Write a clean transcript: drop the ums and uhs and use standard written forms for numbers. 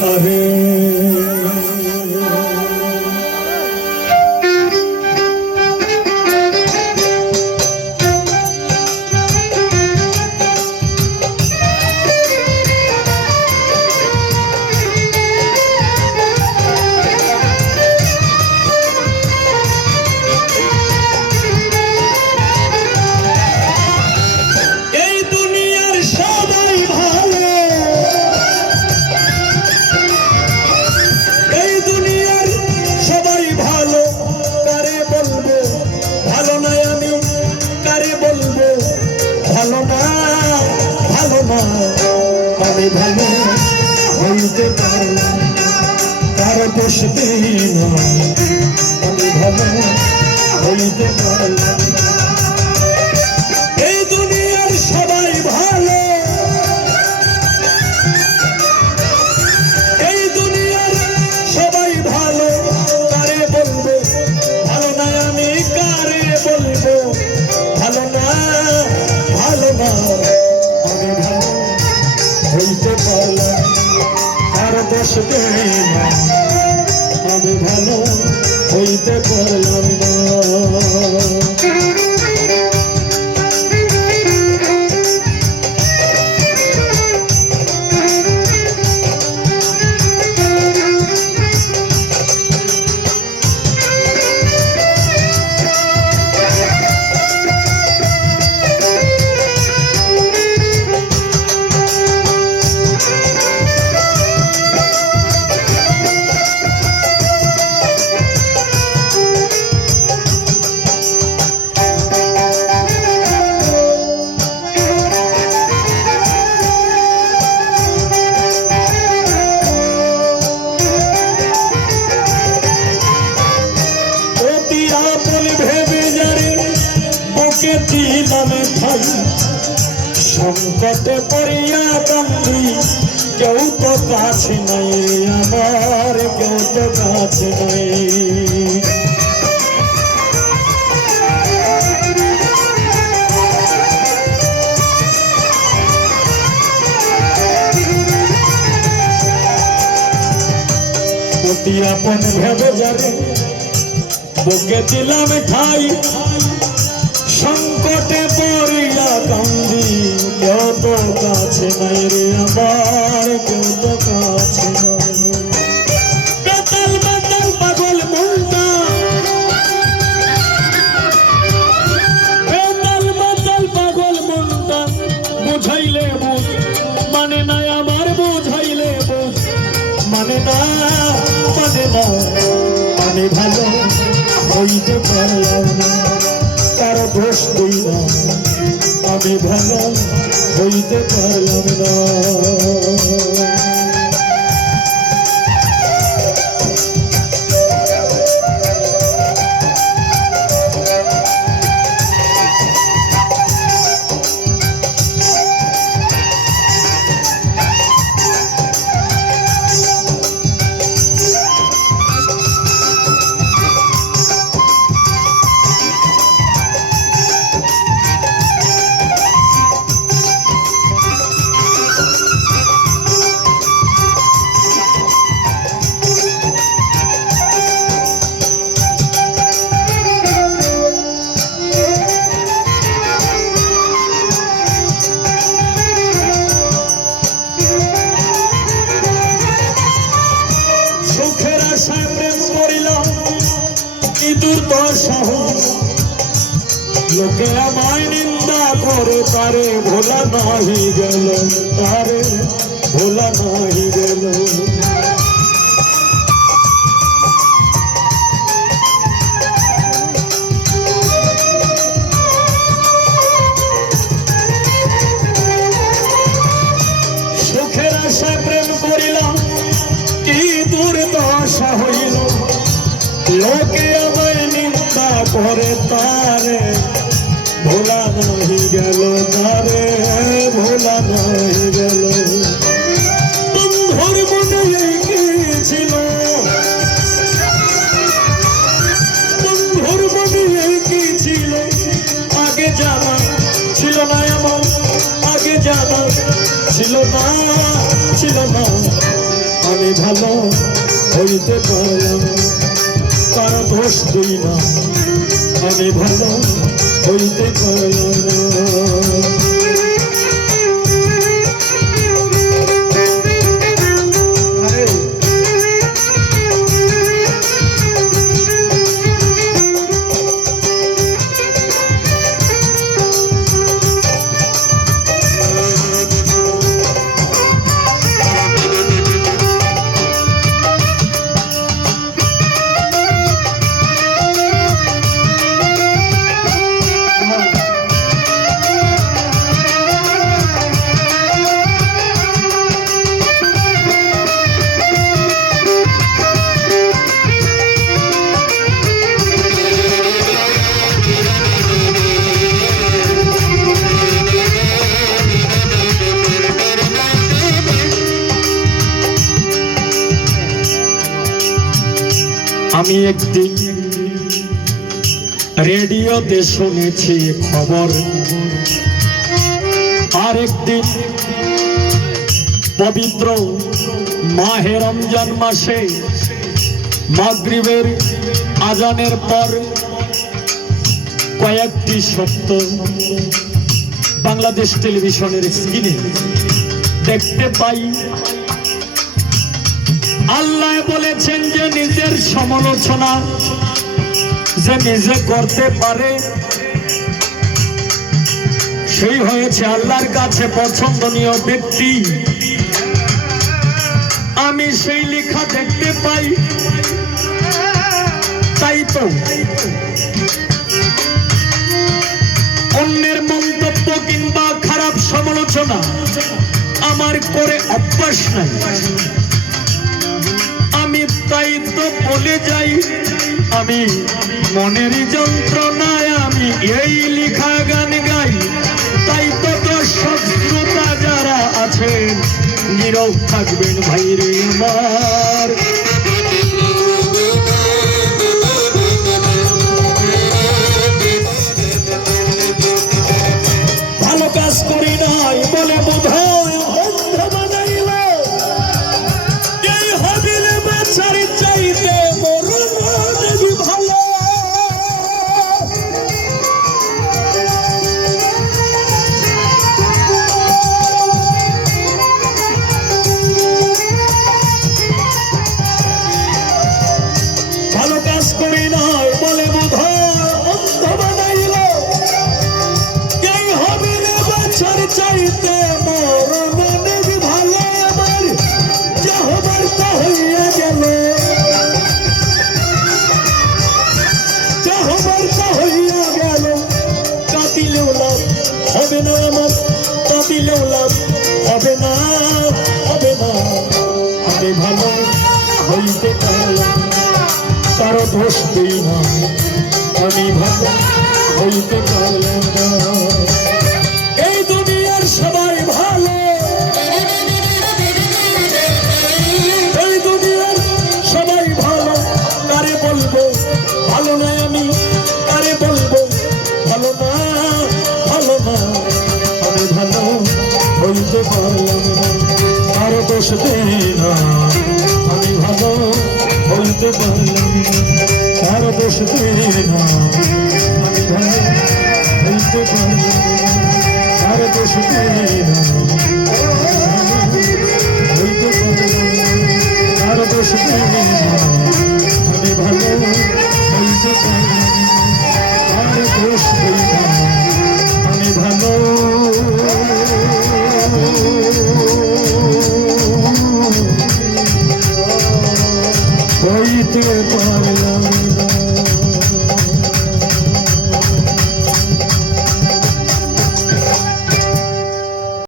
আরে আমি ভালো হইতে পারলাম তার দোষ দেই না আমি ভালো হইতে পারলাম এই দুনিয়ার সবাই ভালো এই দুনিয়ার সবাই ভালো কারে বলবো ভালো না আমি কারে বলবো ভালো না আমি ভালো হইতে পারলাম আর দোষ দেই না আমি ভালো হইতে পারলাম না সংকটে পড়িয়া কান্দি কেউ তো কাছে নাই আমার কেউ তো কাছে নাই অতি আপন ভেবে যাবে বুকে দিলাম ঠাই সংকটে পড়িয়া কান্দি কেউ তো কাছে নাই রে আমার কেউ তো কাছে নাই বেতাল বেতাল পাগল মনটা বেতাল বেতাল পাগল মনটা বুঝাইলে বুঝ মানে না আমার বুঝাইলে বুঝ মানে না আমি ভালো হইতে পারলাম না তার দোষ দেই না আমি ভালো হইতে পারলাম না লোকে আমায় নিন্দা করে তারে ভোলা নাহি গেল তারে ভোলা নাহি গেল সুখের আশায় প্রেম করিলাম কি দুর্দশা হইল লোকে আমায় নিন্দা করে তারে ভোলা নাহি গেল তারে ভোলা নাহি গেল বন্ধুর মনে কি ছিল বন্ধুর মনে কি ছিল আগে জানা ছিল না এমন আগে জানা ছিল না আমি ভালো হইতে পারলাম না, কারো দোষ দিই না, আমি ভালো হইতে পারলাম না। আমি একদিন রেডিওতে শুনেছি খবর, আর একদিন পবিত্র মাহে রমজান মাসে মাগরিবের আজানের পর কয়েকটি শব্দ বাংলাদেশ টেলিভিশনের স্ক্রিনে দেখতে পাই। আল্লাহ বলেছেন যে নিজের সমালোচনা যে নিজে করতে পারে সেই হয়েছে আল্লাহর কাছে পছন্দনীয় ব্যক্তি। আমি সেই লেখা দেখতে পাই, তাই তো অন্যের মন্তব্য কিংবা খারাপ সমালোচনা আমার করে অভ্যাস নাই। আমি তাই তো বলে যাই, আমি মনের যন্ত্রণায় আমি এই লেখা গান গাই। তাই তো দর্শক শ্রোতা যারা আছেন নীরব থাকবেন ভাইরে আমার। ভালো কাজ করি নাই বলে বোধহয় অন্ধ বানাইল, এই হবিলে বেচারি চাইতে মরণ দেবী ভালো। ভালো কাজ করি নাই বলে বোধহয় অন্ধ বানাইল, এই হবিলে বেচারি চাইতে মরণ দেবী ভালো। আমার যা হবার তা হইয়া গেল, যা হবার তা হইয়া গেল। কাঁদিলেও লাভ হবে না আমার, কাঁদিলেও লাভ হবে না, হবে না। আমি ভালো হইতে পারলাম না, কারো দোষ দিই না, আমি ভালো হইতে পারলাম না। এই দুনিয়ার সবাই ভালো, এই দুনিয়ার সবাই ভালো। কারে বলবো ভালো না আমি, কারে বলবো ভালো না, ভালো না। আমি ভালো হইতে পারলাম না, কারো দোষ দিই না, আমি ভালো হইতে পারলাম না, কারো দোষ দিই না। আমি ভালো হইতে পারলাম না, কারো দোষ দিই না, হইতে পারলাম না, কারো দোষ দিই না। আমি ভালো হইতে পারলাম না, কারো দোষ দিই না, আমি ভালো হইতে পারলাম না।